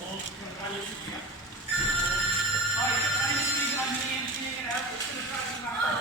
Right, I'm just leaving on me and seeing it out. It's going to try to